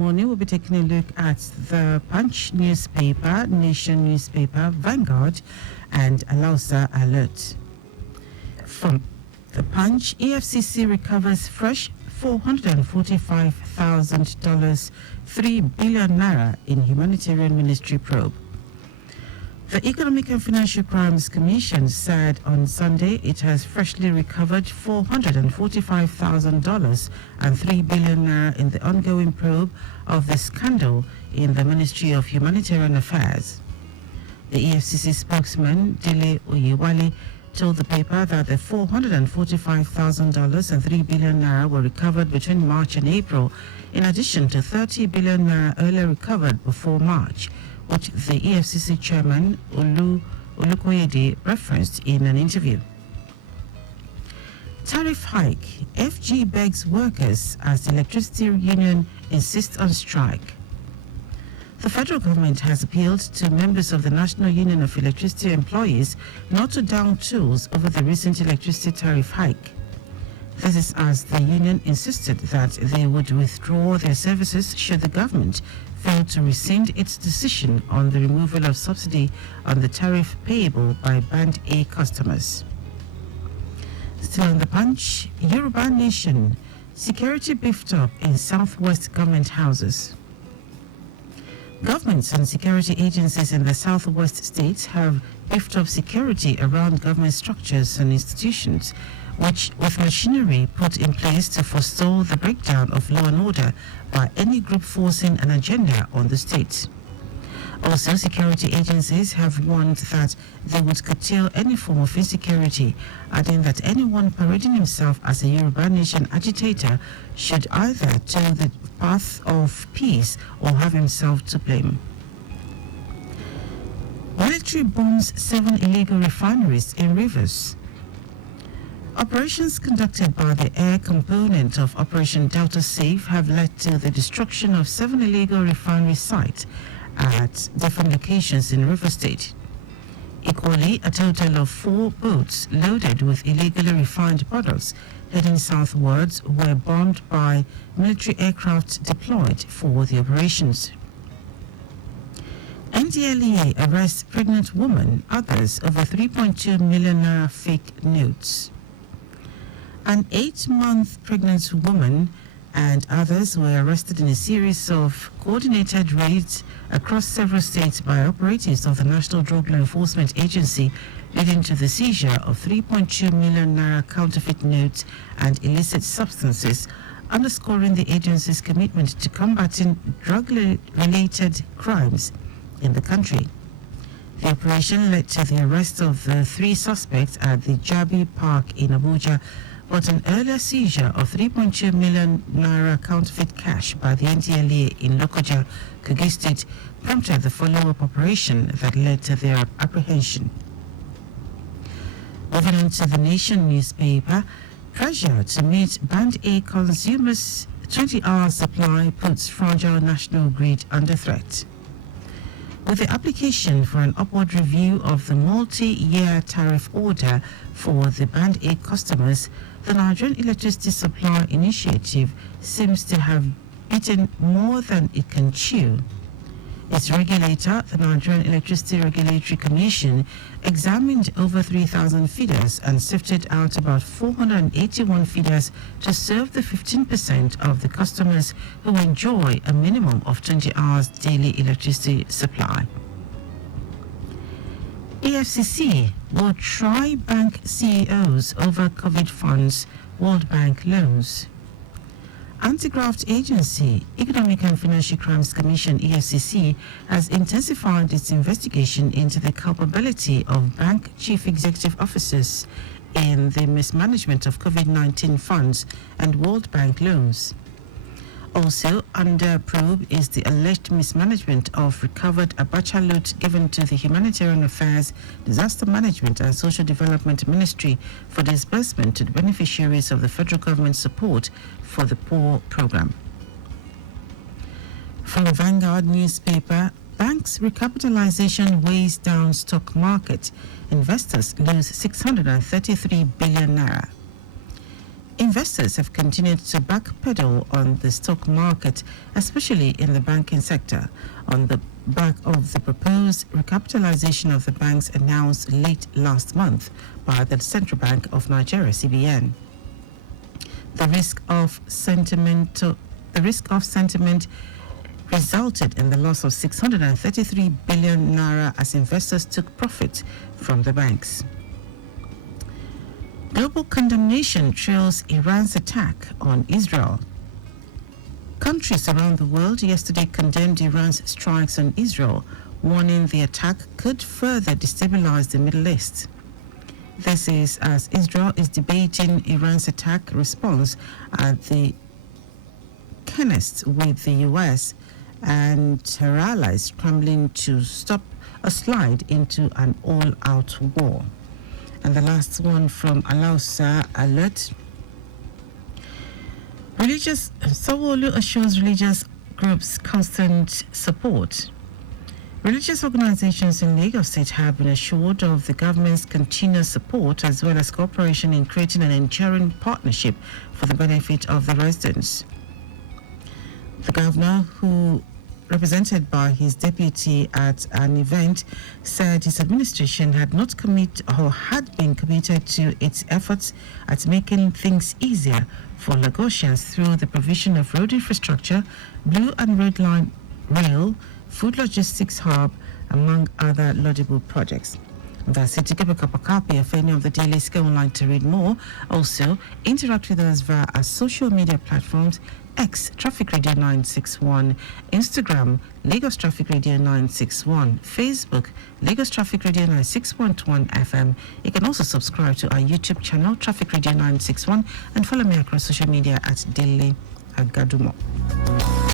Morning, we'll be taking a look at the Punch newspaper, Nation newspaper, Vanguard, and Alausa Alert. From the Punch, EFCC recovers fresh $445,000, 3 billion naira in humanitarian ministry probe. The Economic and Financial Crimes Commission said on Sunday it has freshly recovered $445,000 and 3 billion naira in the ongoing probe of the scandal in the Ministry of Humanitarian Affairs. The EFCC spokesman, Dele Agadumo, told the paper that the $445,000 and 3 billion naira were recovered between March and April, in addition to 30 billion naira earlier recovered before March, which the EFCC chairman Olukoyede referenced in an interview. Tariff hike. FG begs workers as the electricity union insists on strike. The federal government has appealed to members of the National Union of Electricity Employees not to down tools over the recent electricity tariff hike. This is as the union insisted that they would withdraw their services should the government fail to rescind its decision on the removal of subsidy on the tariff payable by Band A customers. Still on the Punch, Yoruba Nation, security beefed up in southwest government houses. Governments and security agencies in the southwest states have beefed up security around government structures and institutions, which with machinery put in place to forestall the breakdown of law and order by any group forcing an agenda on the state. Also, security agencies have warned that they would curtail any form of insecurity, adding that anyone parading himself as a Yoruba Nation agitator should either toe the path of peace or have himself to blame. Military bombs 7 illegal refineries in Rivers. Operations conducted by the air component of Operation Delta Safe have led to the destruction of 7 illegal refinery sites at different locations in River State. Equally, a total of 4 boats loaded with illegally refined products heading southwards were bombed by military aircraft deployed for the operations. NDLEA arrests pregnant woman, others over 3.2 million naira fake notes. An 8-month pregnant woman and others were arrested in a series of coordinated raids across several states by operatives of the National Drug Law Enforcement Agency, leading to the seizure of 3.2 million naira counterfeit notes and illicit substances, underscoring the agency's commitment to combating drug-related crimes in the country. The operation led to the arrest of the 3 suspects at the Jabi Park in Abuja, but an earlier seizure of 3.2 million naira counterfeit cash by the NDLEA in Lokoja, Kogi State, prompted the follow-up operation that led to their apprehension. Moving on to the Nation newspaper, pressure to meet Band A consumers' 20-hour supply puts fragile national grid under threat. With the application for an upward review of the multi-year tariff order for the Band A customers, the Nigerian Electricity Supply Initiative seems to have eaten more than it can chew. Its regulator, the Nigerian Electricity Regulatory Commission, examined over 3,000 feeders and sifted out about 481 feeders to serve the 15% of the customers who enjoy a minimum of 20 hours daily electricity supply. EFCC will try bank CEOs over COVID funds, World Bank loans. Anti-Graft Agency, Economic and Financial Crimes Commission (EFCC) has intensified its investigation into the culpability of bank chief executive officers in the mismanagement of COVID-19 funds and World Bank loans. Also under probe is the alleged mismanagement of recovered Abacha loot given to the Humanitarian Affairs, Disaster Management and Social Development Ministry for disbursement to the beneficiaries of the federal government support for the poor program. From the Vanguard newspaper, banks' recapitalization weighs down stock market. Investors lose 633 billion naira. Investors have continued to backpedal on the stock market, especially in the banking sector, on the back of the proposed recapitalization of the banks announced late last month by the Central Bank of Nigeria, CBN. The risk of sentiment resulted in the loss of 633 billion naira as investors took profit from the banks. Global condemnation trails Iran's attack on Israel. Countries around the world yesterday condemned Iran's strikes on Israel, warning the attack could further destabilize the Middle East. This is as Israel is debating Iran's attack response at the kennest with the U.S. and her allies scrambling to stop a slide into an all-out war. And the last one from Alausa Alert. Sanwo-Olu assures religious groups constant support. Religious organizations in Lagos State have been assured of the government's continuous support as well as cooperation in creating an enduring partnership for the benefit of the residents. The governor, who represented by his deputy at an event, said his administration had been committed to its efforts at making things easier for Lagosians through the provision of road infrastructure, blue and red line rail, food logistics hub, among other laudable projects. That's it. To keep a copy of any of the Dailies, go online to read more. Also, interact with us via our social media platforms: X Traffic Radio 961, Instagram Lagos Traffic Radio 961, Facebook Lagos Traffic Radio 96.1 FM. You can also subscribe to our YouTube channel Traffic Radio 961 and follow me across social media at Dele Agadumo.